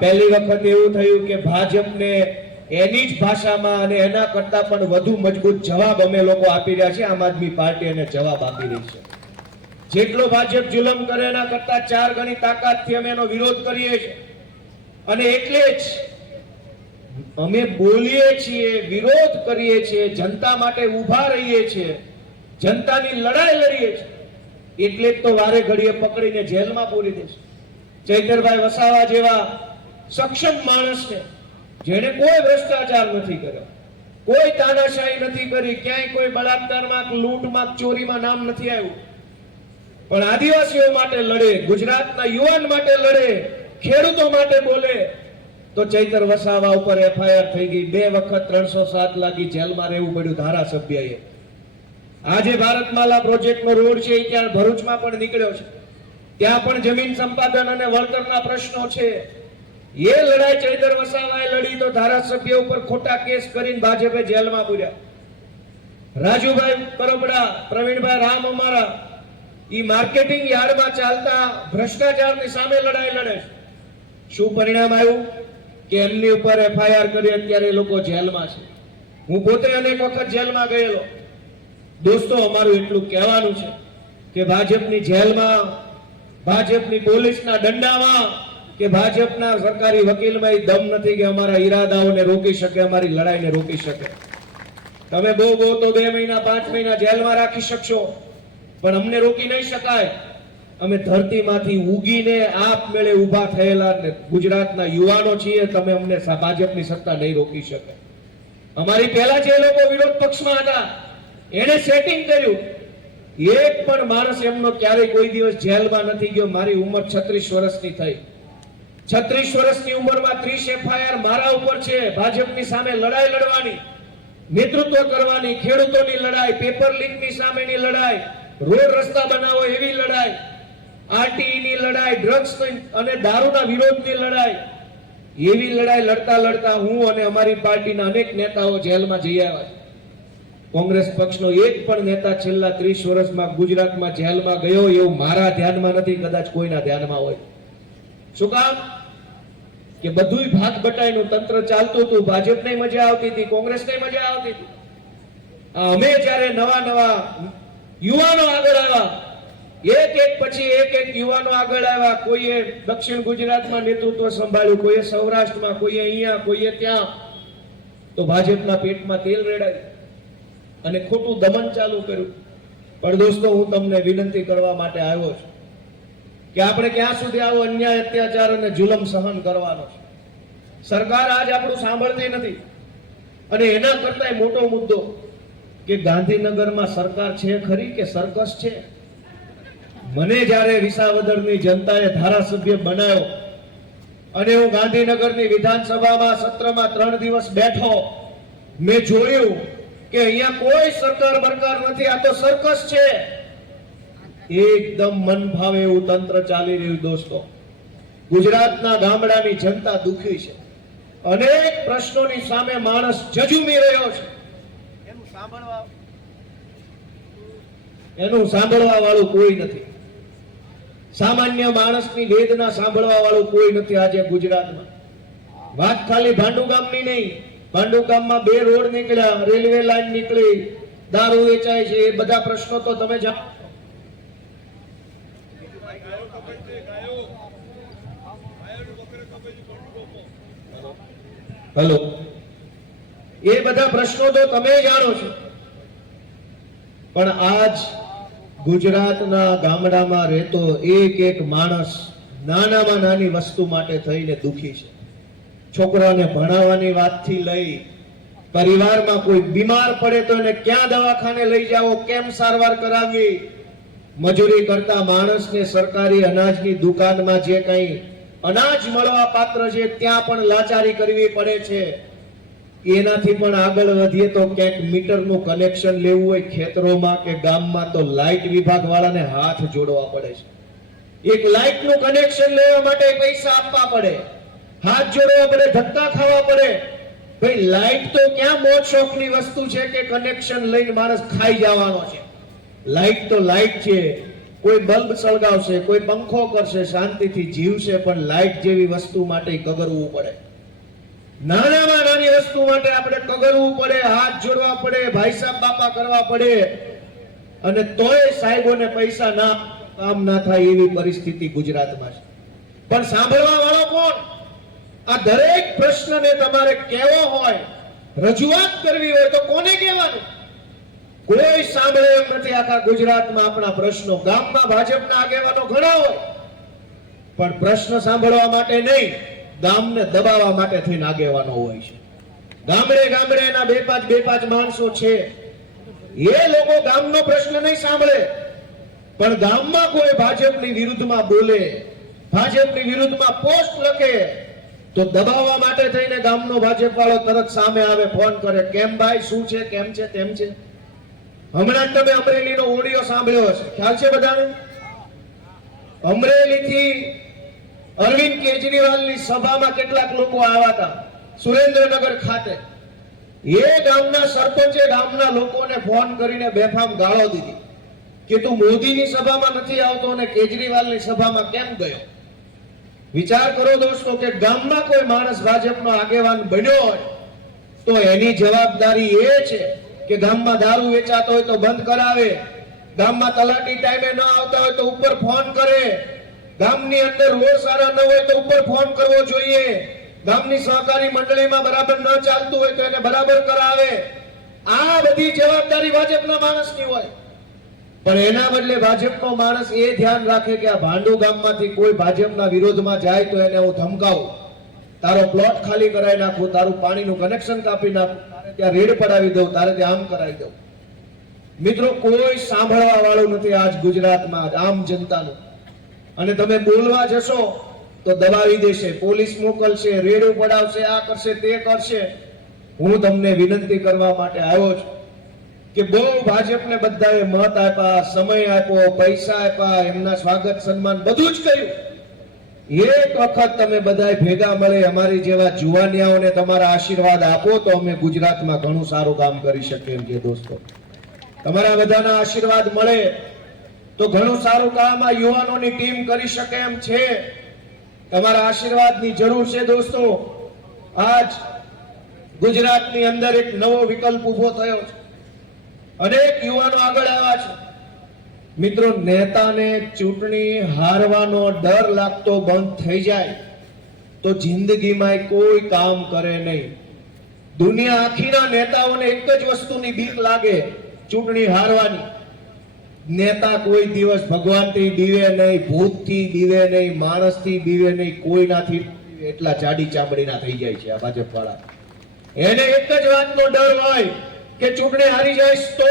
પહેલી વખત એવું થયું કે ભાજપને એની જ ભાષામાં અને એના કરતા પણ વધુ મજબૂત જવાબ અમે લોકો આપી રહ્યા છીએ. આમ આદમી પાર્ટી એને જવાબ આપી રહી છે. જેટલો ભાજપ જુલમ કરે એના કરતા 4 ગણી તાકાતથી અમે એનો વિરોધ કરીએ છીએ અને એટલે જ અમે બોલીએ છીએ, વિરોધ કરીએ છીએ, જનતા માટે ઊભા રહીએ છીએ, જનતાની લડાઈ લડીએ છીએ. એટલે જ તો વારે ઘડીએ પકડીને જેલમાં પૂરી દેશે. ચૈતરભાઈ વસાવા જેવા સક્ષમ માણસને, જેને કોઈ ભ્રષ્ટાચાર નથી કર્યો, કોઈ તાનાશાહી નથી કરી, ક્યાંય કોઈ બળાત્કારમાં, લૂંટમાં, ચોરીમાં નામ નથી આવ્યું, પણ આદિવાસીઓ માટે લડે, ગુજરાતના યુવાન માટે લડે, ખેડૂતો માટે બોલે, તો ચૈતર વસાવા ઉપર એફઆઈઆર થઈ ગઈ. 2 વખત 307 લાગી જેલમાં રહેવું પડ્યું ધારાસભ્યએ. આજે ભારતમાલા પ્રોજેક્ટનો રોડ છે, ત્યાં ભરૂચમાં પણ નીકળ્યો છે. ત્યાં પણ જમીન સંપાદન અને વળતરના પ્રશ્નો છે. એ લડાઈ ચૈતર વસાવાએ લડી તો ધારાસભ્ય ઉપર ખોટા કેસ કરીને ભાજપે જેલમાં પૂર્યા. રાજુભાઈ કરબડા, પ્રવીણભાઈ રામ અમારા ઈ માર્કેટિંગ યાર્ડમાં ચાલતા ભ્રષ્ટાચારની સામે લડાઈ લડે. શું પરિણામ આવ્યું કે એમની ઉપર એફઆઈઆર કરી, અત્યારે એ લોકો જેલમાં છે. હું પોતે અનેક વખત જેલમાં ગયેલો. દોસ્તો, અમારું એટલું કહેવાનું છે કે ભાજપની જેલમાં, ભાજપની પોલીસના દંડામાં કે ભાજપના સરકારી વકીલમાં દમ નથી કે અમારા ઈરાદાઓને રોકી શકે, અમારી લડાઈને રોકી શકે. તમે બહુ તો 2 મહિના 5 મહિના જેલમાં રાખી શકશો, પણ અમને રોકી નહીં શકાય. અમે ધરતીમાંથી ઉગીને આપમેળે ઊભા થયેલા ગુજરાતના યુવાનો છીએ. તમે અમને ભાજપની સત્તા નહીં રોકી શકે. અમારી પહેલા જે લોકો વિરોધ પક્ષમાં હતા એને સેટિંગ કર્યું. એક પણ માણસ એમનો ક્યારેય કોઈ દિવસ જેલમાં નથી ગયો. મારી ઉંમર 36 વર્ષની થઈ. 36 વર્ષની ઉંમરમાં 30 એફઆઈઆર મારા ઉપર છે. ભાજપની સામે લડાઈ લડવાની, નેતૃત્વ કરવાની, ખેડૂતોની લડાઈ, પેપર લીકની સામેની લડાઈ, રોડ રસ્તા બનાવો એવી લડાઈ, આરટીઈ ની લડાઈ, ડ્રગ્સ અને દારૂના વિરોધની લડાઈ, એવી લડાઈ લડતા લડતા હું અને અમારી પાર્ટીના અનેક નેતાઓ જેલમાં જઈ આવ્યા. કોંગ્રેસ પક્ષનો એક પણ નેતા છેલ્લા 30 વર્ષમાં ગુજરાતમાં જેલમાં ગયો એવું મારા ધ્યાનમાં નથી. કદાચ કોઈના ધ્યાનમાં હોય. શું કામ? કે બધુંય ભાગ બટાઈનું તંત્ર ચાલતું હતું. ભાજપને મજા આવતી હતી, કોંગ્રેસને મજા આવતી હતી. અમે જ્યારે નવા યુવાનો આગળ આવ્યા, એક પછી એક યુવાનો આગળ આવ્યા. કોઈએ દક્ષિણ ગુજરાતમાં નેતૃત્વ સંભાળ્યું, કોઈએ સૌરાષ્ટ્રમાં, કોઈએ અહીંયા, કોઈએ ત્યાં, તો ભાજપના પેટમાં તેલ રેડાયું અને ખોટું દમન ચાલુ કર્યું. પણ દોસ્તો, હું તમને વિનંતી કરવા માટે આવ્યો છું કે આપણે ક્યાં સુધી આવો અન્યાય, અત્યાચાર અને જુલમ સહન કરવાનો છે. સરકાર આજ આપણું સાંભળતી નથી. અને એના કરતા મોટો મુદ્દો કે ગાંધીનગરમાં સરકાર છે ખરી કે સર્કસ છે? મને જ્યારે વિસાવદરની જનતાએ ધારાસભ્ય બનાવ્યો અને હું ગાંધીનગરની વિધાનસભામાં સત્રમાં 3 દિવસ બેઠો, મેં જોયું કે અહીંયા કોઈ સરકાર બરકાર નથી, આ તો સર્કસ છે. એકદમ મન ભાવે એવું તંત્ર ચાલી રહ્યું. દોસ્તો, ગુજરાતના ગામડાની જનતા દુખી છે. અનેક પ્રશ્નોની સામે માણસ જજુમી રહ્યો છે. એનું સાંભળવા વાળું કોઈ નથી. સામાન્ય માણસની વેદના સાંભળવા વાળું કોઈ નથી આજે ગુજરાતમાં. વાત ખાલી ભાંડુ ગામની નહીં. ભાંડુ ગામમાં 2 રોડ નીકળ્યા, રેલવે લાઈન નીકળી, દારૂ વેચાય છે, એ બધા પ્રશ્નો તો તમે જાણો. હેલો, એ બધા પ્રશ્નો તો તમે જાણો છો. પણ આજ ગુજરાતના ગામડામાં રહેતો એક માણસ નાનામાં નાની વસ્તુ માટે થઈને દુખી છે. છોકરાને ભણાવવાની વાતથી લઈ, પરિવારમાં કોઈ બીમાર પડે તો એને ક્યાં દવાખાને લઈ જાવો, કેમ સારવાર કરાવવી, મજૂરી કરતા માણસને સરકારી અનાજની દુકાનમાં જે કંઈ અનાજ મળવા પાત્ર છે ત્યાં પણ લાચારી કરવી પડે છે. એનાથી પણ આગળ વધીએ તો ક્યાંક મીટરનું કનેક્શન લેવું હોય ખેતરોમાં કે ગામમાં તો લાઇટ વિભાગ વાળાને હાથ જોડવા પડે છે. એક લાઇટનું કનેક્શન લેવા માટે પૈસા આપવા પડે, હાથ જોડવા પડે, ધક્કા ખાવા પડે. ભાઈ, લાઇટ તો ક્યાં મોજ શોખની વસ્તુ છે કે કનેક્શન લઈને માણસ ખાઈ જવાનો છે. લાઇટ તો લાઇટ છે. કોઈ બલ્બ સળગાવશે, કોઈ પંખો કરશે, શાંતિથી જીવશે, પણ લાઈટ જેવી વસ્તુ માટે કગરવું પડે. નાનામાં નાની વસ્તુ માટે આપણે કગરવું પડે, હાથ જોડવા પડે, ભાઈ સાહેબ બાપા કરવા પડે, અને તોય સાહેબોને પૈસા ના કામ ના થાય એવી પરિસ્થિતિ ગુજરાતમાં છે. પણ સાંભળવા વાળો કોણ? આ દરેક પ્રશ્નને તમારે કહેવો હોય, રજૂઆત કરવી હોય તો કોને કહેવાનું? કોઈ સાંભળે એમ નથી. આખા ગુજરાતમાં આપણા પ્રશ્નો, ગામમાં ભાજપના આગેવાનો ઘણા હોય, પણ પ્રશ્ન સાંભળવા માટે નહીં, ગામને દબાવવા માટે થઈને આગેવાનો હોય છે. ગામડે ગામડે એના બે પાંચ માણસો છે, એ લોકો ગામનો પ્રશ્ન નહીં સાંભળે, પણ ગામમાં કોઈ ભાજપની વિરુદ્ધમાં બોલે, ભાજપની વિરુદ્ધમાં પોસ્ટ લખે, તો દબાવવા માટે થઈને ગામનો ભાજપ વાળો તરત સામે આવે, ફોન કરે, કેમ ભાઈ, શું છે, કેમ છે, તેમ છે. હમણાં તમે અમરેલીનો ઓડિયો સાંભળ્યો હશે, ખ્યાલ છે બધાને? અમરેલીથી અરવિંદ કેજરીવાલની સભામાં કેટલાક લોકો આવ્યા હતા સુરેન્દ્રનગર ખાતે. એ ગામના સરપંચે ગામના લોકોને ફોન કરીને બેફામ ગાળો દીધી કે તું મોદીની સભામાં નથી આવતો અને કેજરીવાલની સભામાં કેમ ગયો? વિચાર કરો દોસ્તો કે ગામમાં કોઈ માણસ ભાજપનો આગેવાન બન્યો હોય તો એની જવાબદારી એ છે કે ગામમાં દારૂ વેચાતો હોય તો બંધ કરાવે, ગામમાં તલાટી ટાઈમે ન આવતા હોય તો ઉપર ફોન કરે, ગામની અંદર રોડ સારા ન હોય તો ઉપર ફોન કરવો જોઈએ, ગામની સહકારી મંડળીમાં બરાબર ન ચાલતું હોય તો એને બરાબર કરાવે. આ બધી જવાબદારી ભાજપના માણસની હોય. પણ એના બદલે ભાજપનો માણસ એ ધ્યાન રાખે કે આ ભાંડુ ગામમાંથી કોઈ ભાજપના વિરોધમાં જાય તો એને હું ધમકાવું, તારો પ્લોટ ખાલી કરાવી નાખું, તારું પાણીનું કનેક્શન કાપી નાખું, તારે ત્યાં રેડ પડાવી દઉં, તારે ત્યાં આમ કરાવી દઉં. મિત્રો, કોઈ સાંભળવા વાળું નથી આજ ગુજરાતમાં આમ જનતાનું. અને તમે બોલવા જશો તો દબાવી દેશે, પોલીસ મોકલશે, રેડ પડાવશે, આ કરશે, તે કરશે. હું તમને વિનંતી કરવા માટે આવ્યો છું કે બહુ ભાજપને બધાએ મત આપ્યા, સમય આપ્યો, પૈસા આપ્યા, એમના સ્વાગત સન્માન બધું જ કર્યું. એક વખત તમે બધા ભેગા મળે, અમારી જેવા જુવાનિયાઓને તમારા આશીર્વાદ આપો તો અમે ગુજરાતમાં ઘણું સારું કામ કરી શકીએ એમ છે દોસ્તો. તમારા બધાના આશીર્વાદ મળે તો ઘણું સારું કામ આ યુવાનોની ટીમ કરી શકે એમ છે. તમારા આશીર્વાદની જરૂર છે દોસ્તો. આજ ગુજરાતની અંદર એક નવો વિકલ્પ ઉભો થયો છે, અનેક યુવાનો આગળ આવ્યા છે. મિત્રો, નેતાને ચૂંટણી હારવાનો ડર લાગતો બંધ થઈ જાય તો જિંદગીમાં કોઈ કામ કરે નહીં. દુનિયા આખીના નેતાઓને એક જ વસ્તુની બીક લાગે, ચૂંટણી હારવાની. નેતા કોઈ દિવસ ભગવાનથી બીવે નહીં, ભૂતથી બીવે નહીં, માણસથી બીવે નહીં, કોઈનાથી એટલા જાડી ચામડીના થઈ જાય છે આ ભાજપ વાળા. એને એક જ વાતનો ડર હોય કે ચૂંટણી હારી જાય તો.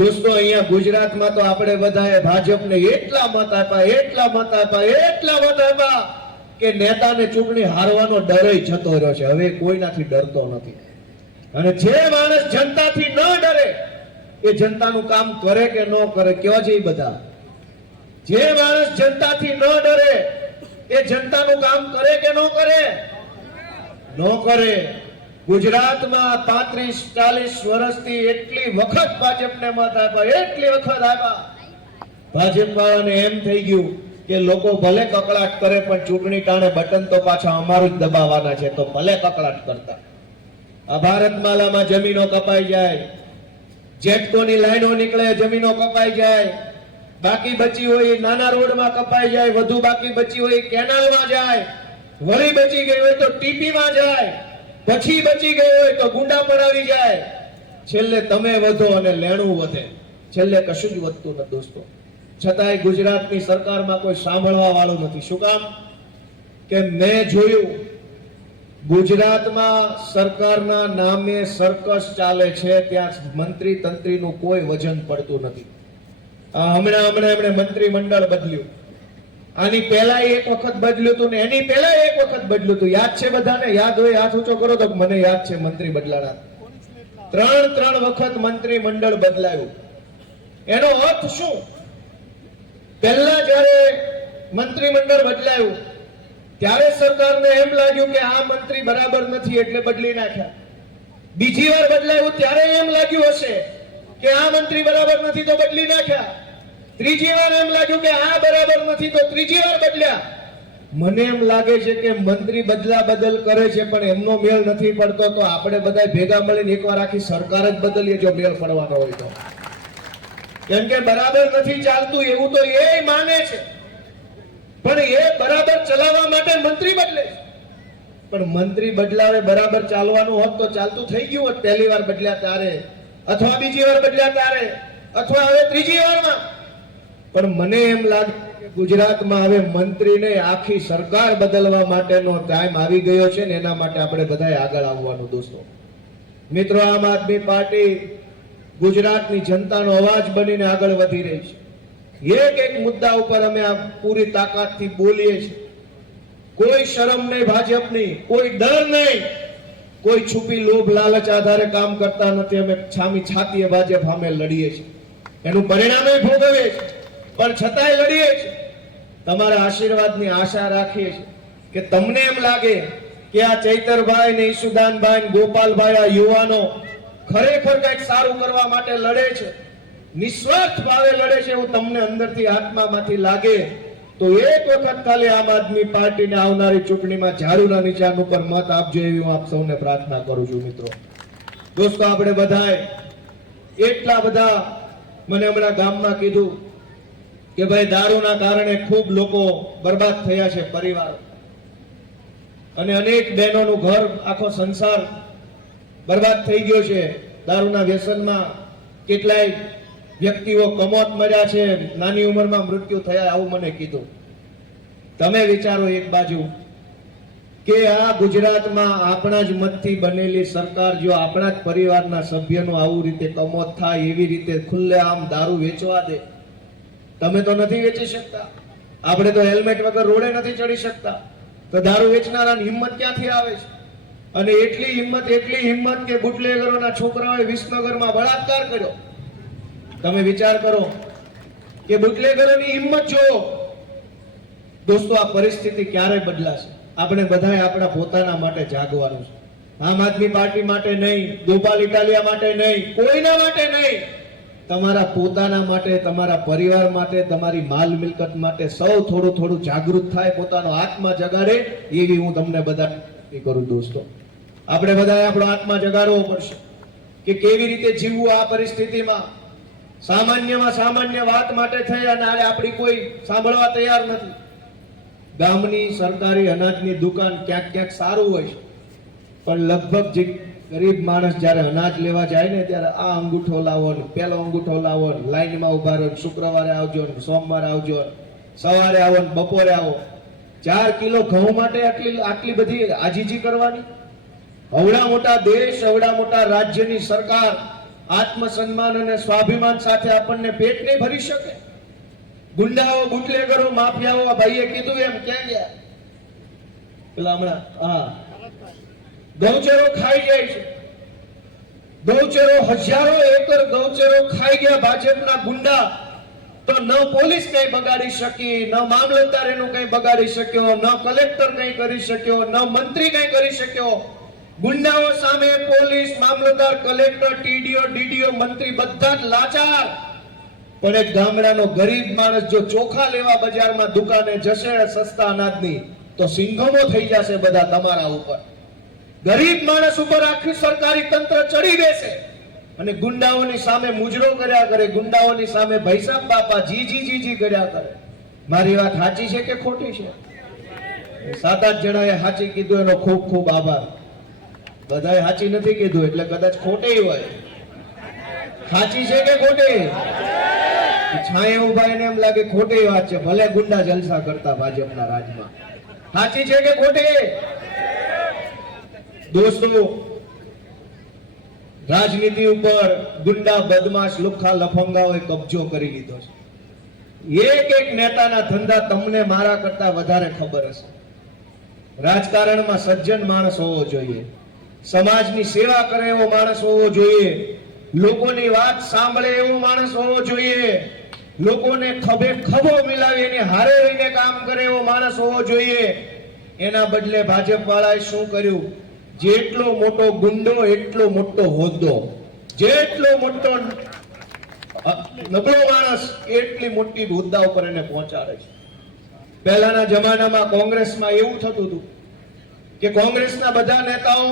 દોસ્તો, અહીંયા ગુજરાતમાં તો આપણે બધાએ ભાજપને એટલા મત આપ્યા કે નેતાને ચૂંટણી હારવાનો ડર જતો રહ્યો છે. હવે કોઈનાથી ડરતો નથી. અને જે માણસ જનતાથી ન ડરે એ જનતાનું કામ કરે કે ન કરે, કેવા છે બધા? જે માણસ જનતાથી ન ડરે એ જનતાનું કામ કરે કે ન કરે? ન કરે. ગુજરાતમાં 35-40 વર્ષથી એટલી વખત ભાજપને મત આપ્યા, એટલી વખત આપ્યા. ભાજપ વાળાને એમ થઈ ગયું કે લોકો ભલે કકળાટ કરે પણ ચૂંટણી ટાણે બટન તો પાછા અમારું જ દબાવવાના છે, તો ભલે કકળાટ કરતા. આ ભારતમાલામાં જમીનો કપાઈ જાય, જેટકોની લાઈનો નીકળે, જમીનો કપાઈ જાય, બાકી બચી હોય નાના રોડમાં કપાઈ જાય, વધુ બાકી બચી હોય કેનાલમાં જાય, વળી બચી ગઈ હોય તો ટીપીમાં જાય, પછી બચી ગઈ હોય તો ગુંડા પડાવી જાય. છેલ્લે તમે વધો અને લેણું વધે, છેલ્લે કશું જ વધતું નથી દોસ્તો. છતાંય ગુજરાતની સરકારમાં કોઈ સાંભળવા વાળું નથી. શું કામ? કે મેં જોયું ગુજરાતમાં સરકારના નામે સર્કસ ચાલે છે, ત્યાં મંત્રી તંત્રીનું કોઈ વજન પડતું નથી. હમણાં એમણે મંત્રીમંડળ બદલ્યું. આની પહેલા એક વખત બદલ્યું હતું ને એની પહેલા એક વખત બદલ્યું હતું. યાદ છે બધાને? યાદ હોય હાથ ઊંચો કરો તો મને યાદ છે. મંત્રી બદલાણા 3 વખત મંત્રીમંડળ બદલાયું. એનો અર્થ શું? પહેલા જ્યારે મંત્રીમંડળ બદલાયું ત્યારે સરકારને એમ લાગ્યું કે આ મંત્રી બરાબર નથી એટલે બદલી નાખ્યા. બીજી વાર બદલાયું ત્યારે એમ લાગ્યું હશે કે આ મંત્રી બરાબર નથી તો બદલી નાખ્યા. ત્રીજી વાર એમ લાગ્યું કે આ બરાબર નથી તો ત્રીજી વાર બદલ્યા. મને એમ લાગે છે કે મંત્રી બદલા બદલ કરે છે પણ એમનો મેળ નથી પડતો, તો આપણે બધા ભેગા મળીને એકવાર આખી સરકાર જ બદલીએ જો મેળ પડવાનો હોય તો. કેમ કે બરાબર નથી ચાલતું એવું તો એ માને છે, પણ એ બરાબર ચલાવવા માટે મંત્રી બદલે છે. પણ મંત્રી બદલાવે બરાબર ચાલવાનું હોત તો ચાલતું થઈ ગયું હોત પહેલી વાર બદલ્યા ત્યારે, અથવા બીજી વાર બદલ્યા ત્યારે, અથવા હવે ત્રીજી વારમાં. પણ મને એમ લાગે કે ગુજરાતમાં હવે મંત્રીને આખી સરકાર બદલવા માટેનો ટાઈમ આવી ગયો છે ને એના માટે આપણે બધાએ આગળ આવવાનું. દોસ્તો મિત્રો, આમ આદમી પાર્ટી ગુજરાતની જનતાનો અવાજ બનીને આગળ વધી રહી છે. એક મુદ્દા ઉપર અમે આ પૂરી તાકાતથી બોલીએ છીએ. કોઈ શરમ નહીં ભાજપની, કોઈ ડર નહીં, કોઈ છુપી લોભ લાલચ આધારે કામ કરતા નથી. અમે છામી છાતીએ ભાજપ સામે લડીએ છીએ, એનું પરિણામ ભોગવીએ છીએ, પણ છતાંય લડીએ છીએ. તમારા આશીર્વાદની આશા રાખીએ છીએ કે તમને એમ લાગે કે આ ચૈતરભાઈ ને ઈશુદાનભાઈ ને ગોપાલભાઈ આ યુવાનો ખરેખર કંઈક સારું કરવા માટે લડે છે, નિસ્વાર્થ ભાવે લડે છે એવું તમને અંદરથી આત્મામાંથી લાગે તો એક વખત ખાલી આમ આદમી પાર્ટીને આવનારી ચૂંટણીમાં ઝાડુના નિશાન ઉપર મત આપજો એવી હું આપ સૌને પ્રાર્થના કરું છું. મિત્રો દોસ્તો, આપણે બધાએ એટલા બધા, મને હમણાં ગામમાં કીધું કે ભાઈ દારૂના કારણે ખૂબ લોકો બરબાદ થયા છે, પરિવાર, અને અનેક બહેનોનું ઘર, આખો સંસાર બરબાદ થઈ ગયો છે દારૂના વ્યસનમાં. કેટલાય વ્યક્તિઓ કમોત મર્યા છે, નાની ઉંમરમાં મૃત્યુ થયા, આવું મને કીધું. તમે વિચારો એક બાજુ કે આ ગુજરાતમાં આપણા જ મતથી બનેલી સરકાર જો આપણા જ પરિવારના સભ્યનું આવું રીતે કમોત થાય, એવી રીતે ખુલ્લેઆમ દારૂ વેચવા દે. તમે તો નથી વેચી શકતા, આપણે તો હેલ્મેટ વગર રોડે નથી ચડી શકતા, તો દારૂ વેચનારાની હિંમત ક્યાંથી આવે છે? અને એટલી હિંમત કે બુટલેગરોના છોકરાઓએ વિસનગરમાં બળાત્કાર કર્યો. તમે વિચાર કરો કે બુટલેગરોની હિંમત જુઓ. દોસ્તો, આ પરિસ્થિતિ ક્યારે બદલાશે? આપણે બધાએ આપણા પોતાના માટે જાગવાનું છે. આમ આદમી પાર્ટી માટે નહીં, ગોપાલ ઇટાલિયા માટે નહીં, કોઈના માટે નહીં, તમારા પોતાના માટે, તમારા પરિવાર માટે, તમારી માલ મિલકત માટે સૌ થોડું થોડું જાગૃત થાય, પોતાનો આત્મા જગાડે એવી હું તમને બધા કરું. દોસ્તો, આપણે બધાએ આપણો આત્મા જગાડવો પડશે કે કેવી રીતે જીવવું આ પરિસ્થિતિમાં. સામાન્યમાં સામાન્ય વાત માટે થઈ અને આપણી કોઈ સાંભળવા તૈયાર નથી. ગામની સરકારી અનાજની દુકાન ક્યાંક ક્યાંક સારું હોય છે, પણ લગભગ જે ગરીબ માણસ જ્યારે અનાજ લેવા જાય ને ત્યારે આ અંગૂઠો લાવો ને પેલો અંગૂઠો લાવો ને લાઈનમાં ઉભા રહો, શુક્રવારે આવજો ને સોમવારે આવજો, સવારે આવો ને બપોરે આવો. 4 કિલો ઘઉં માટે આટલી બધી આજીજી કરવાની? અવડા મોટા દેશ, અવડા મોટા રાજ્યની સરકાર આત્મસન્માન અને સ્વાભિમાન સાથે આપણને પેટ નહીં ભરી શકે? ગુંડાઓ, બુટલેગરો, માફિયાઓ, ભાઈએ કીધું એમ ક્યાં ગયા? પેલા હમણાં ગૌચરો ખાઈ જાય છે. ગૌચરો, હજારો એકર ગૌચરો ખાઈ ગયા ભાજપના ગુંડા. તો ન પોલીસ કઈ બગાડી શકી, ન મામલતદાર એનું કઈ બગાડી શક્યો, ન કલેક્ટર કઈ કરી શક્યો, ન મંત્રી કઈ કરી શક્યો. ગુંડાઓ સામે પોલીસ, મામલતદાર, કલેક્ટર, ટીડીઓ, ડીડીઓ, મંત્રી બધા જ લાચાર. પણ એક ગામડાનો ગરીબ માણસ જો ચોખા લેવા બજારમાં દુકાને જશે સસ્તા અનાજની, તો સિંઘમો થઈ જશે બધા તમારા ઉપર. ગરીબ માણસ ઉપર આખી સરકારી તંત્ર ચડી બેસે અને ગુંડાઓની સામે મુજરો કર્યા કરે, ગુંડાઓની સામે ભૈસાબ બાપા જી કર્યા કરે. મારી વાત સાચી છે કે ખોટી છે? 7-8 જણાએ સાચી કીધું, એનો ખૂબ ખૂબ આભાર. બધાએ સાચી નથી કીધું એટલે કદાચ ખોટી હોય. સાચી છે કે ખોટી? છાંયે ઉભા એને એમ લાગે ખોટી વાત છે, ભલે ગુંડા જલસા કરતા ભાજપના રાજમાં. સાચી છે કે ખોટી? દોસ્તો, રાજનીતિ ઉપર ગુંડા, બદમાશ, લુખ્ખા, લફંગાઓએ કબજો કરી લીધો છે. એક નેતાના ધંધા તમને મારા કરતા વધારે ખબર હશે. રાજકારણમાં સજ્જન માણસ હોવો જોઈએ, સમાજની સેવા કરે એવો માણસ હોવો જોઈએ, લોકોની વાત સાંભળે એવો માણસ હોવો જોઈએ, લોકોને ખભે ખભો મિલાવી એની હારે રહીને કામ કરે એવો માણસ હોવો જોઈએ. એના બદલે ભાજપ વાળાએ શું કર્યું? જેટલો મોટો ગુંડો એટલો મોટો હોદ્દો, જેટલો મોટો નબળો માણસ એટલી મોટી હોદ્દા ઉપર એને પહોંચાડે છે. પહેલાના જમાનામાં કોંગ્રેસમાં એવું થતું હતું કે કોંગ્રેસના બધા નેતાઓ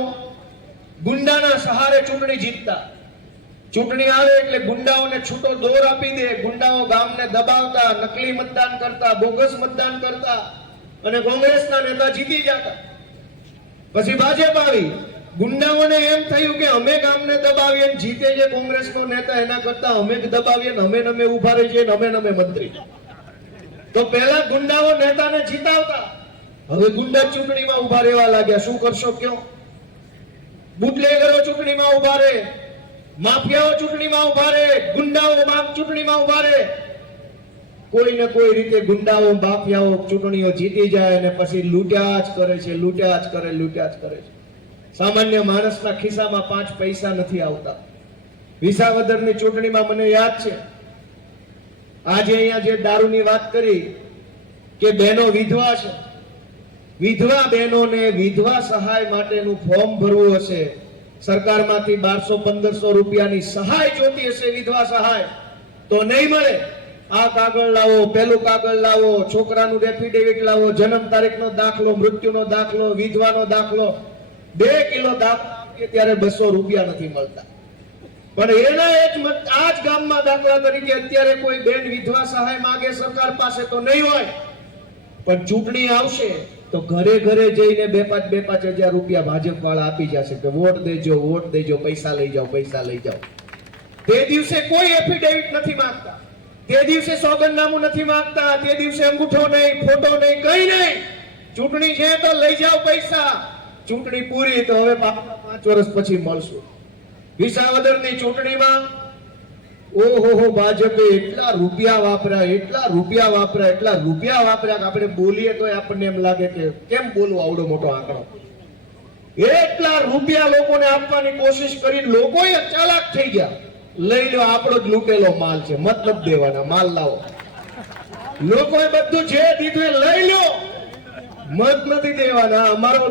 ગુંડાના સહારે ચૂંટણી જીતતા. ચૂંટણી આવે એટલે ગુંડાઓને છૂટો દોર આપી દે, ગુંડાઓ ગામને દબાવતા, નકલી મતદાન કરતા, બોગસ મતદાન કરતા અને કોંગ્રેસના નેતા જીતી જતા. પછી ભાજપ આવી, ગુંડાઓને એમ થયું કે અમે ગામને દબાવીએ ને જીતે જે કોંગ્રેસનો નેતા એના કરતા અમે જ દબાવીએ ને અમે ઉભા રહી જઈએ ને અમે મંત્રી. તો પહેલા ગુંડાઓ નેતાને જીતાવતા, હવે ગુંડા ચૂંટણીમાં ઉભા રહેવા લાગ્યા. શું કરશો કયો? બુટલેગરો ચૂંટણીમાં ઉભા રહે, માફિયાઓ ચૂંટણીમાં ઉભા રહે, ગુંડાઓ ચૂંટણીમાં ઉભા રહે. કોઈ ને કોઈ રીતે ગુંડાઓ માફિયાઓ ચૂંટણીઓ જીતી જાય અને પછી લૂંટ્યા જ કરે છે. સામાન્ય માણસના ખિસ્સામાં 5 પૈસા નથી આવતા. વિસાવદરની ચૂંટણીમાં મને યાદ છે, આજે અહીંયા જે દારૂની વાત કરી કે બહેનો વિધવા છે, વિધવા બહેનોને વિધવા સહાય માટેનું ફોર્મ ભરવું હશે, સરકારમાંથી 1200-1500 રૂપિયાની સહાય જોતી હશે, વિધવા સહાય, તો નહીં મળે. આ કાગળ લાવો, પેલું કાગળ લાવો, છોકરાનું એફિડેવિટ લાવો, જન્મ તારીખનો દાખલો, મૃત્યુનો દાખલો, વિધવાનો દાખલો, 2 કિલો દાખલા આપીએ ત્યારે 200 રૂપિયા નથી મળતા. પણ એના આ જ ગામમાં દાખલા તરીકે અત્યારે કોઈ બેન વિધવા સહાય માંગે સરકાર પાસે તો નહીં હોય, પણ ચૂંટણી આવશે તો ઘરે ઘરે જઈને 2-5 રૂપિયા ભાજપ વાળા આપી જશે કે વોટ દેજો, પૈસા લઈ જાઓ. તે દિવસે કોઈ એફિડેવિટ નથી માંગતા, તે દિવસે સોગંદનામું નથી માંગતા, તે દિવસે અંગૂઠો નહીં, ફોટો નહીં, કઈ નહીં. ચૂંટણી છે તો લઈ જાઓ પૈસા, ચૂંટણી પૂરી તો હવે 5 વર્ષ પછી મળશું. વિસાવદરની ચૂંટણીમાં ઓહો ભાજપે એટલા રૂપિયા વાપર્યા કે આપણે બોલીએ તો આપણને એમ લાગે કે કેમ બોલવું આવડો મોટો આંકડો. એટલા રૂપિયા લોકોને આપવાની કોશિશ કરી, લોકોએ ચાલાક થઈ ગયા. લઈ લો, આપણો જ લૂંટેલો માલ છે, મતલબ દેવાના, માલ લાવો. લોકોએ બધું જે દીધું એ લઈ લો, મત નથી દેવાના. અમારો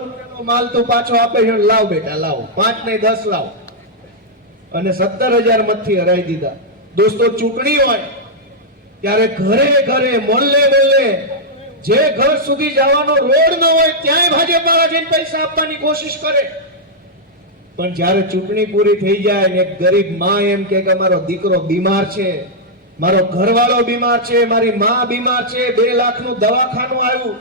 માલ તો પાછો આપે છે, લાવ બેટા લાવ, 5 નહીં 10 લાવ. અને 17,000 મતથી હરાઈ દીધા. દોસ્તો, ચૂંટણી હોય ત્યારે ઘરે મોહલ્લે જે ઘર સુધી જવાનો રોડ ન હોય ત્યાંય ભાજપ વાળા જઈને પૈસા આપવાની કોશિશ કરે. પણ જ્યારે ચૂંટણી પૂરી થઈ જાય ને એક ગરીબ માં એમ કે મારો દીકરો બીમાર છે, મારો ઘરવાળો બીમાર છે, મારી માં બીમાર છે, 2 લાખનું દવાખાનું આવ્યું,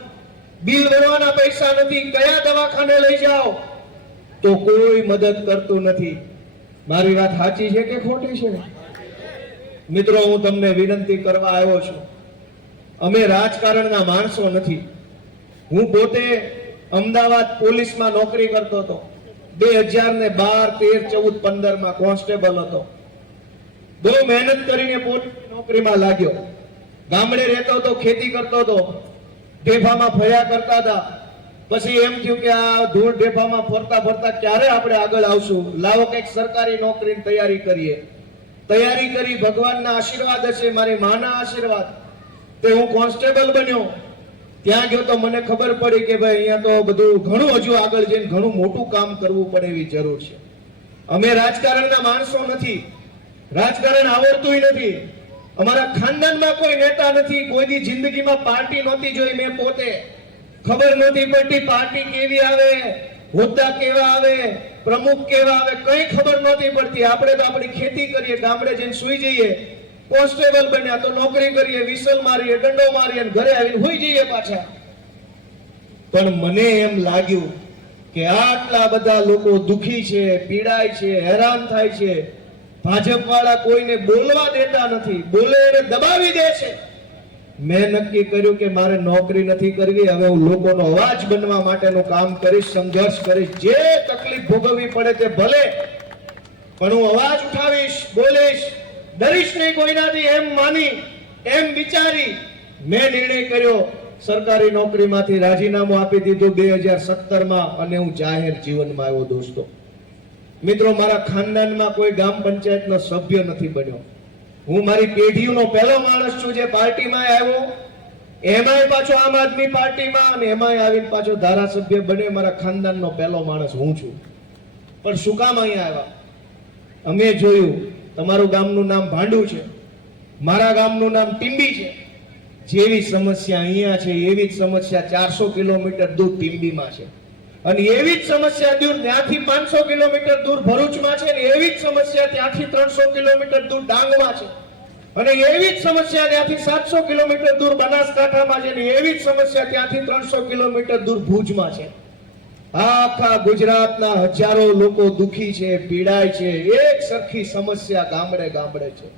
બિલ ભરવાના પૈસા નથી, કયા દવાખાને લઈ જાઓ, તો કોઈ મદદ કરતું નથી. મારી વાત સાચી છે કે ખોટી છે? મિત્રો, હું તમને વિનંતી કરવા આવ્યો છું. અમે રાજકારણના માણસો નથી. હું પોતે અમદાવાદ પોલીસમાં નોકરી કરતો હતો. 2012, 13, 14, 15 કોન્સ્ટેબલ હતો. બહુ મહેનત કરીને નોકરીમાં લાગ્યો. ગામડે રહેતો હતો, ખેતી કરતો હતો, ઢેફામાં ફર્યા કરતા હતા. પછી એમ થયું કે આ ધૂળ ઢેફામાં ફરતા ક્યારે આપણે આગળ આવશું, લાવો કંઈક સરકારી નોકરીની તૈયારી કરીએ. તૈયારી કરી, ભગવાનના આશીર્વાદ હશે, મારી માના આશીર્વાદ, તે હું કોન્સ્ટેબલ બન્યો. ત્યાં ગયો તો મને ખબર પડી કે ભાઈ અહીંયા તો બધું ઘણું હજુ આગળ જઈને ઘણું મોટું કામ કરવું પડે એવી જરૂર છે. અમે રાજકારણના માણસો નથી, રાજકારણ આવડતું નથી. અમારા ખાનદાનમાં કોઈ નેતા નથી, કોઈ દી જિંદગીમાં પાર્ટી નહોતી જોઈ. મેં પોતે ખબર નહોતી પડતી પાર્ટી કેવી આવે, હોદ્દા કેવા આવે, પ્રમુખ કેવા આવે, કઈ ખબર નહોતી પડતી. આપણે તો આપણી ખેતી કરીએ, ગામડે જઈને સુઈ જઈએ, કોન્સ્ટેબલ બન્યા તો નોકરી કરીએ, વિસલ મારીએ, દંડો મારીએ, ઘરે આવીને સુઈ જઈએ પાછા. પણ મને એમ લાગ્યું કે આટલા બધા લોકો દુખી છે, પીડાય છે, હેરાન થાય છે, ભાજપ વાળા કોઈને બોલવા દેતા નથી, બોલે એને દબાવી દે છે. મેં નક્કી કર્યું કે મારે નોકરી નથી કરવી, હવે હું લોકોનો અવાજ બનવા માટેનું કામ કરીશ, સંઘર્ષ કરીશ. જે તકલીફ ભોગવવી પડે તે ભલે, પણ હું અવાજ ઉઠાવીશ, બોલીશ, ડરીશ નહીં કોઈનાથી. એમ માની, એમ વિચારી મેં નિર્ણય કર્યો. સરકારી નોકરીમાંથી રાજીનામું આપી દીધું 2017 અને હું જાહેર જીવનમાં આવ્યો. દોસ્તો મિત્રો, મારા ખાનદાનમાં કોઈ ગામ પંચાયતનો સભ્ય નથી બન્યો. હું મારી પેઢીનો પહેલો માણસ છું જે પાર્ટીમાં આવ્યો, એમાંય પાછો આમ આદમી પાર્ટીમાં, અને એમાંય આવીને પાછો ધારાસભ્ય બન્યો. મારા ખાનદાનનો પહેલો માણસ હું છું. પણ શું કામ અહીંયા આવ્યા? અમે જોયું તમારું ગામનું નામ ભાંડું છે, મારા ગામનું નામ ટીંબી છે. જેવી સમસ્યા અહીંયા છે એવી જ સમસ્યા 400 કિલોમીટર દૂર ટીંબીમાં છે, અને એવી જ સમસ્યા દૂર ત્યાંથી 500 કિલોમીટર દૂર ભરૂચમાં છે, અને એવી જ સમસ્યા ત્યાંથી 300 કિલોમીટર દૂર ડાંગમાં છે, અને એવી જ સમસ્યા ત્યાંથી 700 કિલોમીટર દૂર બનાસકાંઠામાં છે, અને એવી જ સમસ્યા ત્યાંથી 300 કિલોમીટર દૂર ભુજમાં છે. આખા ગુજરાતના હજારો લોકો દુખી છે, પીડાય છે. એક સરખી સમસ્યા ગામડે ગામડે છે.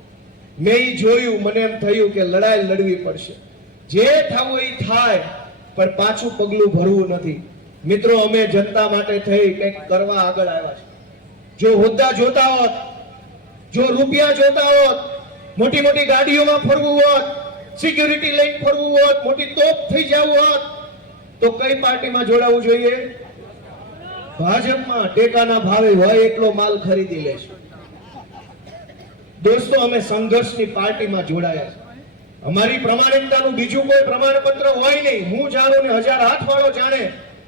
મેં ઈ જોયું, મને એમ થયું કે લડાઈ લડવી પડશે. જે થવું એ થાય, પણ પાછું પગલું ભરવું નથી. મિત્રો, અમે જનતા માટે થઈ કંઈક કરવા આગળ આવ્યા છે. જો હોદ્દા જોતા હોત, જો રૂપિયા જોતા હોત, મોટી મોટી ગાડીઓમાં ફરવું હોત, સિક્યુરિટી લઈને ફરવું હોત, મોટી તોપ થઈ જવું હોત, તો કઈ પાર્ટીમાં જોડાવું જોઈએ? ભાજપમાં. ટેકાના ભાવે હોય એટલો માલ ખરીદી લેશું. દોસ્તો, અમે સંઘર્ષની પાર્ટીમાં જોડાયા છે. અમારી પ્રમાણિકતાનું બીજું કોઈ પ્રમાણપત્ર હોય નહીં. હું જાણું ને હજાર હાથ વાળો જાણે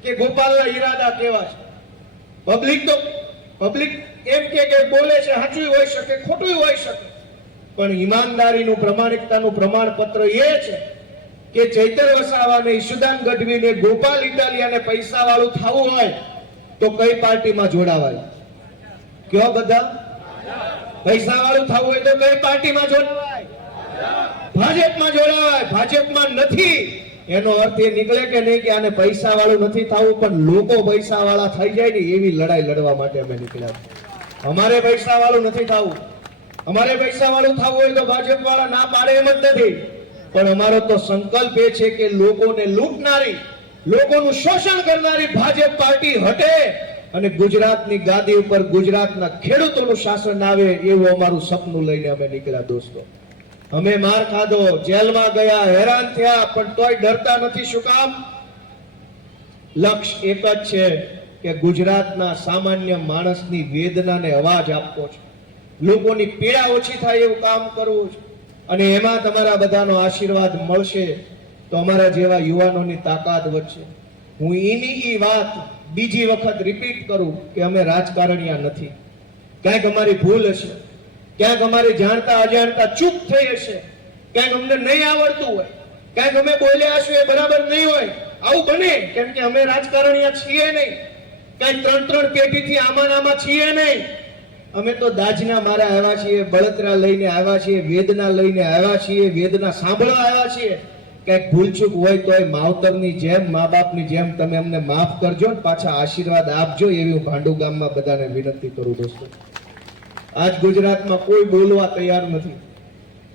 કે ગોપાલના ઈરાદા કેવા છે. પબ્લિક એમ કે બોલે છે, સાચું હોઈ શકે, ખોટું હોઈ શકે, પણ ઈમાનદારીનું પ્રમાણિકતાનું પ્રમાણપત્ર એ છે કે ચૈતર વસાવાને, ઈશુદાન ગઢવીને, ગોપાલ ઇટાલિયાને પૈસા વાળું થવું હોય તો કઈ પાર્ટીમાં જોડાવાય? કયો બધા? પૈસા વાળું થવું હોય તો કઈ પાર્ટીમાં જોડાવાય? ભાજપમાં જોડાવાય. ભાજપમાં નથી એનો અર્થ એ નીકળે કે નહીં કે આને પૈસા વાળું નથી થવું, પણ લોકો પૈસા વાળા થઈ જાય ને એવી લડાઈ લડવા માટે અમે નીકળ્યા. અમારે પૈસા વાળું નથી થવું. અમારે પૈસા વાળું થવું હોય તો ભાજપ વાળા ના પાડે એમ જ નથી, પણ અમારો તો સંકલ્પ એ છે કે લોકોને લૂંટનારી, લોકોનું શોષણ કરનારી ભાજપ પાર્ટી હટે અને ગુજરાતની ગાદી ઉપર ગુજરાતના ખેડૂતોનું શાસન આવે, એવું અમારું સપનું લઈને અમે નીકળ્યા. દોસ્તો, અમે માર ખાધો, જેલમાં ગયા, હેરાન થયા, પણ તોય ડરતા નથી. શું કામ? લક્ષ્ય એક જ છે કે ગુજરાતના સામાન્ય માણસની વેદનાને અવાજ આપવો છે, લોકોની પીડા ઓછી થાય એવું કામ કરવું છે. અને એમાં તમારા બધાનો આશીર્વાદ મળશે તો અમારા જેવા યુવાનોની તાકાત વધશે. હું એની વાત બીજી વખત રિપીટ કરું કે અમે રાજકારણીયા નથી. ક્યાંક અમારી ભૂલ હશે, ક્યાંક અમારી જાણતા અજાણતા ચૂક થઈ હશે, ક્યાંક અમને નહીં આવડતું હોય, ક્યાંક અમે બોલ્યા હશું એ બરાબર નહીં હોય. આવું બને, કેમ કે અમે રાજકારણીયા છીએ નહીં, કઈ 3 પેઢીથી આમાં છીએ નહીં. અમે તો દાજના મારા આવ્યા છીએ, બળતરા લઈને આવ્યા છીએ, વેદના લઈને આવ્યા છીએ, વેદના સાંભળવા આવ્યા છીએ. કઈક ભૂલચૂક હોય તોય માવતરની જેમ, મા બાપની જેમ તમે અમને માફ કરજો ને પાછા આશીર્વાદ આપજો, એવી હું ભાંડુ ગામમાં બધાને વિનંતી કરું. દોસ્તો, આજ ગુજરાતમાં કોઈ બોલવા તૈયાર નથી.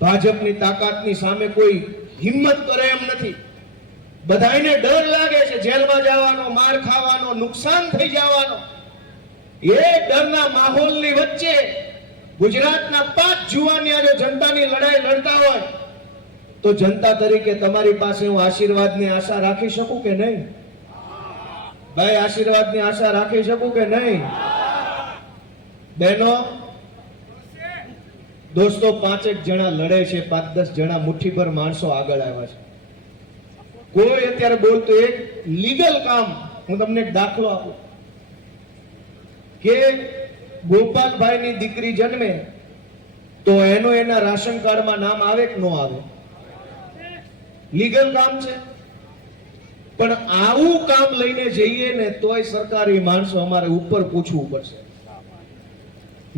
ભાજપની તાકાતની સામે કોઈ હિંમત કરે એમ નથી. બધાને ડર લાગે છે જેલમાં જવાનો, માર ખાવાનો, નુકસાન થઈ જવાનો. એ ડરના માહોલની વચ્ચે ગુજરાતના 5 જુવાનિયા જો જનતાની લડાઈ લડતા હોય તો જનતા તરીકે તમારી પાસે હું આશીર્વાદની આશા રાખી શકું કે નહીં? ભાઈ, આશીર્વાદની આશા રાખી શકું કે નહીં? બહેનો, દોસ્તો, 5 જણા લડે છે, 5-10 જણા મુઠ્ઠીભર માણસો આગળ આવ્યા છે. કોઈ અત્યારે બોલતો એક લીગલ કામ, હું તમને એક દાખલો આપું કે ગોપાલભાઈની દીકરી જન્મે તો એનો એના રાશન કાર્ડમાં નામ આવે કે ન આવે? લીગલ કામ છે. પણ આવું કામ લઈને જઈએ ને તોય સરકારી માણસો અમારે ઉપર પૂછવું પડશે.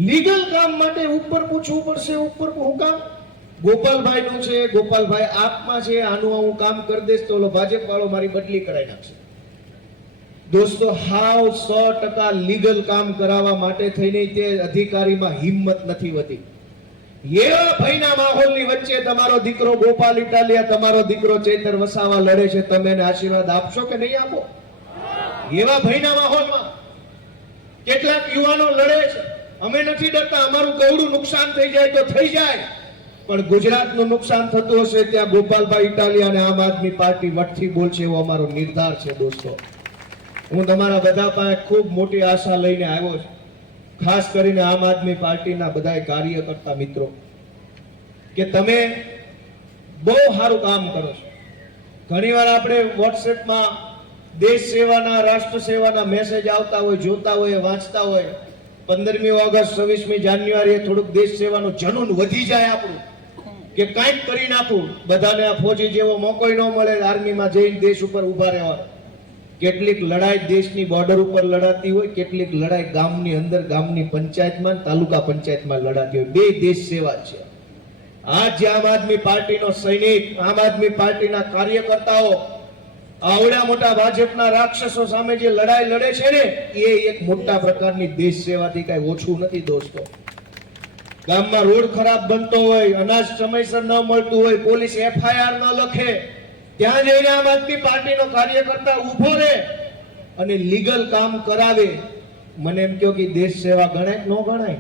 લીગલ કામ માટે ઉપર પૂછવું પડશે. ઉપર હું કામ? ગોપાલભાઈ નું છે, ગોપાલભાઈ આપમાં છે, આનું હું કામ કરી દઈશ તો ઓલો ભાજપ વાળો મારી બદલી કરાવી નાખશે. દોસ્તો, હાવ 100% લીગલ કામ કરાવવા માટે થઈને તે અધિકારીમાં હિંમત નથી હોતી. એવા ભયના માહોલની વચ્ચે તમારો દીકરો ગોપાલ ઇટાલિયા, તમારો દીકરો ચૈતર વસાવા લડે છે. તમે એને આશીર્વાદ આપશો કે નહીં આપો? એવા ભયના માહોલમાં કેટલાક યુવાનો લડે છે. અમે નથી ડરતા, અમારું ગૌડું નુકસાન થઈ જાય તો થઈ જાય, પણ ગુજરાતનું નુકસાન થતું હશે ત્યાં ગોપાલભાઈ ઇટાલિયા અને આમ આદમી પાર્ટી વટથી બોલશે એવો અમારો નિર્ધાર છે. દોસ્તો, હું તમારા બધા પાસે ખૂબ મોટી આશા લઈને આવ્યો છું, ખાસ કરીને આમ આદમી પાર્ટીના બધા કાર્યકર્તા મિત્રો, કે તમે બહુ સારું કામ કરો છો. ઘણીવાર આપણે વોટ્સએપમાં દેશ સેવાના, રાષ્ટ્ર સેવાના મેસેજ આવતા હોય, જોતા હોય, વાંચતા હોય. 15મી ઓગસ્ટ, 26મી જાન્યુઆરીએ થોડુંક દેશ સેવાનું જનૂન વધી જાય આપણું, કે કંઈક કરી નાખું, બધાને આ ફોજી જેવો મોકો ન મળે આર્મીમાં જઈને દેશ ઉપર ઉભા રહેવાનો. કેટલીક લડાઈ દેશની બોર્ડર ઉપર લડાતી હોય, કેટલીક લડાઈ ગામની અંદર, ગામની પંચાયતમાં, તાલુકા પંચાયતમાં લડાતી હોય. બે દેશ સેવા છે. આજ જે આમ આદમી પાર્ટીનો સૈનિક, આમ આદમી પાર્ટીના કાર્યકર્તાઓ આવડા મોટા ભાજપના રાક્ષસો સામે જે લડાઈ લડે છે ને, એ એક મોટા પ્રકારની દેશ સેવાથી કઈ ઓછું નથી દોસ્તો. ગામમાં રોડ ખરાબ બનતો હોય, અનાજ સમયસર ન મળતું હોય, પોલીસ FIR ન લખે, ત્યાં જઈને આમ આદમી પાર્ટીનો કાર્યકર્તા ઉભો રહે અને લીગલ કામ કરાવે. મને એમ કહો કે દેશ સેવા ગણાય કે ન ગણાય?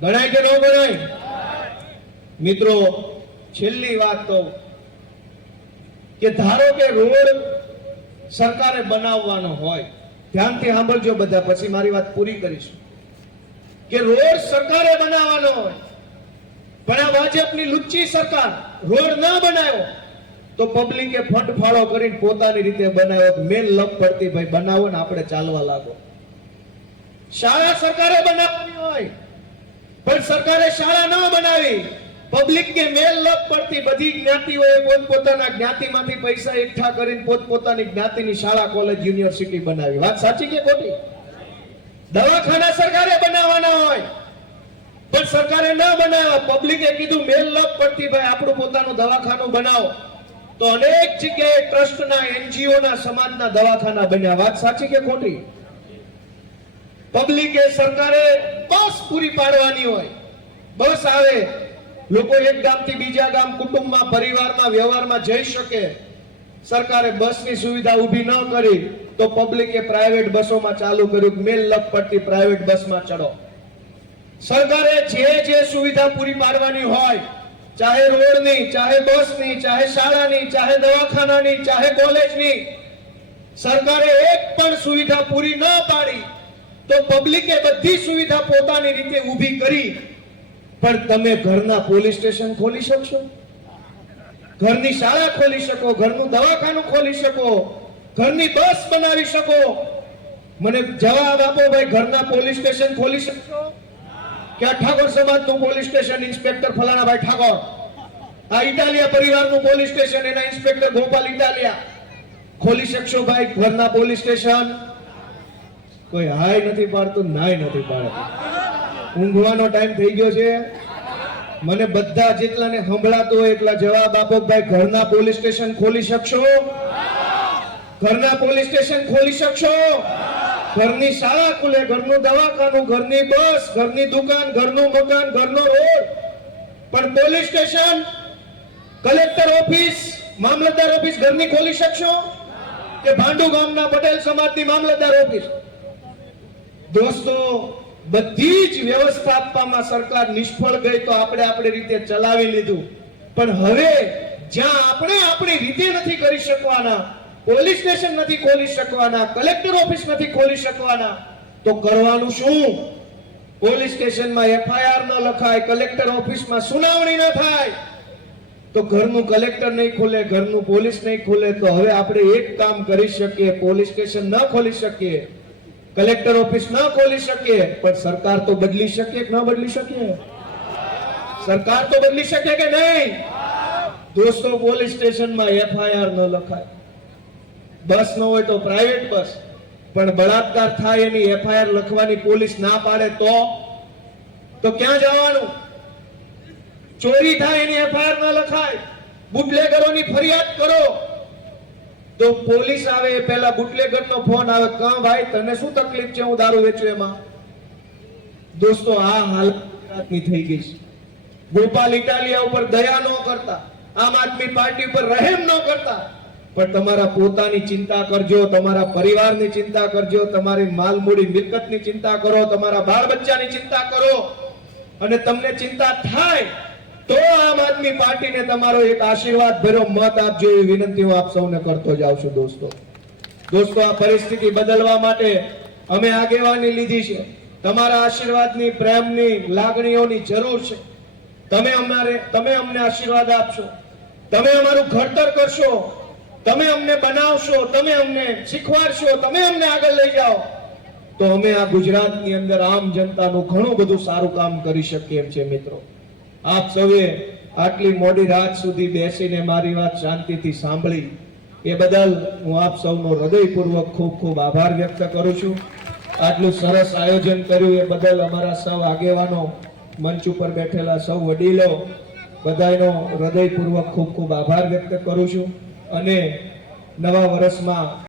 ગણાય કે ન ગણાય? મિત્રો, છેલ્લી વાત કહું કે ધારો કે રોડ સરકારે બનાવવાનો હોય, ધ્યાનથી સાંભળજો બધા, પછી મારી વાત પૂરી કરીશું. કે રોડ સરકારે બનાવવાનો હોય, પણ આ ભાજપની લુચ્ચી સરકાર રોડ ના બનાવ્યો તો પબ્લિકે ફંડ ફાળો કરીને પોતાની રીતે બનાવ્યો. મેન લપ પડતી ભાઈ બનાવો ને આપણે ચાલવા લાગો. શાળા સરકારે બનાવવાની હોય, પણ સરકારે શાળા ન બનાવી, પબ્લિકને મેલ લપ પડતી બધી જ્ઞાતિઓએ પોતપોતાના જ્ઞાતિમાંથી પૈસા એકઠા કરીને પોતપોતાની જ્ઞાતિની શાળા, કોલેજ, યુનિવર્સિટી બનાવી. વાત સાચી કે ખોટી? દવાખાના સરકારે બનાવવાના હોય, પણ સરકારે ન બનાવ્યા, પબ્લિકે કીધું મેલ લપ પડતી ભાઈ આપણું પોતાનું દવાખાનું બનાવો, તો અનેક જગ્યાએ ટ્રસ્ટના, NGOના, સમાજના દવાખાના બન્યા. વાત સાચી કે ખોટી? પબ્લિકે, સરકારે બસ પૂરી પાડવાની હોય, બસ આવે, લોકો એક ગામથી બીજા ગામ, કુટુંબમાં, પરિવારમાં, વ્યવહારમાં જઈ શકે. સરકારે બસની સુવિધા ઊભી ન કરી તો પબ્લિકે પ્રાઇવેટ બસોમાં ચાલુ કર્યું, મેલ લપ પડતી પ્રાઇવેટ બસમાં ચડો. સરકારે જે સુવિધા પૂરી પાડવાની હોય, ચાહે રોડની, ચાહે બસની, ચાહે શાળાની, ચાહે દવાખાનાની, ચાહે કોલેજની, સરકારે એક પણ સુવિધા પૂરી ન પાડી તો પબ્લિકે બધી સુવિધા પોતાની રીતે ઊભી કરી. પણ તમે ઘરના પોલીસ સ્ટેશન ખોલી શકશો? ઘરની શાળા ખોલી શકો, ઘરનું દવાખાનું ખોલી શકો, ઘરની બસ બનાવી શકો? મને જવાબ આપો ભાઈ, ઘરના પોલીસ સ્ટેશન ખોલી શકશો? કે આ ઠાકોર સમાજનું પોલીસ સ્ટેશન, ઇન્સ્પેક્ટર ફલાણાભાઈ ઠાકોર, આ ઇટાલિયા પરિવારનું પોલીસ સ્ટેશન, એના ઇન્સ્પેક્ટર ગોપાલ ઇટાલિયા, ખોલી શકશો ભાઈ ઘરના પોલીસ સ્ટેશન? કોઈ હાય નથી પાડતું, નાય નથી પાડતું. ઊંઘવાનો ટાઈમ થઈ ગયો છે. મને બધા જેટલાને સંભળાતો હોય એટલા જવાબ આપો ભાઈ, ઘરના પોલીસ સ્ટેશન ખોલી શકશો? ઘરના પોલીસ સ્ટેશન ખોલી શકશો? ઘરની શાળા ખુલે, ઘરનું દવાખાનું, ઘરની બસ, ઘરની દુકાન, ઘરનું મકાન, ઘરનો રોડ, પણ પોલીસ સ્ટેશન, કલેક્ટર ઓફિસ, મામલતદાર ઓફિસ ઘરની ખોલી શકશો? કે ભાંડુ ગામના પટેલ સમાજની મામલતદાર ઓફિસ? દોસ્તો, બધી જ વ્યવસ્થા આપવામાં સરકાર નિષ્ફળ ગઈ તો આપણે આપણી રીતે ચલાવી લીધું. પણ હવે જ્યાં આપણે આપણી રીતે નથી કરી શકવાના, પોલીસ સ્ટેશન નથી ખોલી શકવાના, કલેક્ટર ઓફિસ નથી ખોલી શકવાના, તો કરવાનું શું? પોલીસ સ્ટેશનમાં FIR ન લખાય, કલેક્ટર ઓફિસમાં સુનાવણી ન થાય, તો ઘરનું કલેક્ટર નહીં ખોલે, ઘરનું પોલીસ નહીં ખોલે, તો હવે આપણે એક કામ કરી શકીએ, પોલીસ સ્ટેશન ન ખોલી શકીએ, કલેક્ટર ઓફિસ ન ખોલી શકીએ, પણ સરકાર તો બદલી શકીએ કે ન બદલી શકીએ? સરકાર તો બદલી શકે કે નહીં? દોસ્તો, પોલીસ સ્ટેશનમાં FIR ન લખાય, બસ ન હોય તો પ્રાઇવેટ બસ, પણ બળાત્કાર થાય એની FIR લખવાની પોલીસ ના પાડે તો ક્યાં જવાનું? ચોરી થાય એની FIR ન લખાય, બુટલેગરોની ફરિયાદ કરો તો પોલીસ આવે એ પહેલા બુટલેગરનો ફોન આવે, કાં ભાઈ તને શું તકલીફ છે, હું દારૂ વેચું એમાં? દોસ્તો, આ હાલત ગુજરાતની થઈ ગઈ છે. ગોપાલ ઇટાલિયા ઉપર દયા ન કરતા, આમ આદમી પાર્ટી ઉપર રહેમ ન કરતા, પણ તમારા પોતાની ચિંતા કરજો, તમારા પરિવારની ચિંતા કરજો, તમારી માલ મૂડી મિલકતની ચિંતા કરો, તમારા બાળ બચ્ચાની ચિંતા કરો. અને તમને ચિંતા થાય તો આમ આદમી પાર્ટીને તમારો એક આશીર્વાદ ભર્યો મત આપજો, એવી વિનંતી હું આપ સૌને કરતો જાઉં છું. દોસ્તો, આ પરિસ્થિતિ બદલવા માટે અમે આગેવાની લીધી છે. તમારા આશીર્વાદની, પ્રેમની, લાગણીઓની જરૂર છે. તમે અમને આશીર્વાદ આપશો, તમે અમારું ઘડતર કરશો, તમે અમને બનાવશો, તમે અમને શીખવાડશો, તમે અમને આગળ લઈ જાઓ, તો અમે આ ગુજરાતની અંદર આમ જનતાનું ઘણું બધું સારું કામ કરી શકીએ એમ છે. મિત્રો, આપ સૌએ આટલી મોડી રાત સુધી બેસીને મારી વાત શાંતિથી સાંભળી એ બદલ હું આપ સૌનો હૃદયપૂર્વક ખૂબ ખૂબ આભાર વ્યક્ત કરું છું. આટલું સરસ આયોજન કર્યું એ બદલ અમારા સૌ આગેવાનો, મંચ ઉપર બેઠેલા સૌ વડીલો બધાનો હૃદયપૂર્વક ખૂબ ખૂબ આભાર વ્યક્ત કરું છું. અને નવા વર્ષમાં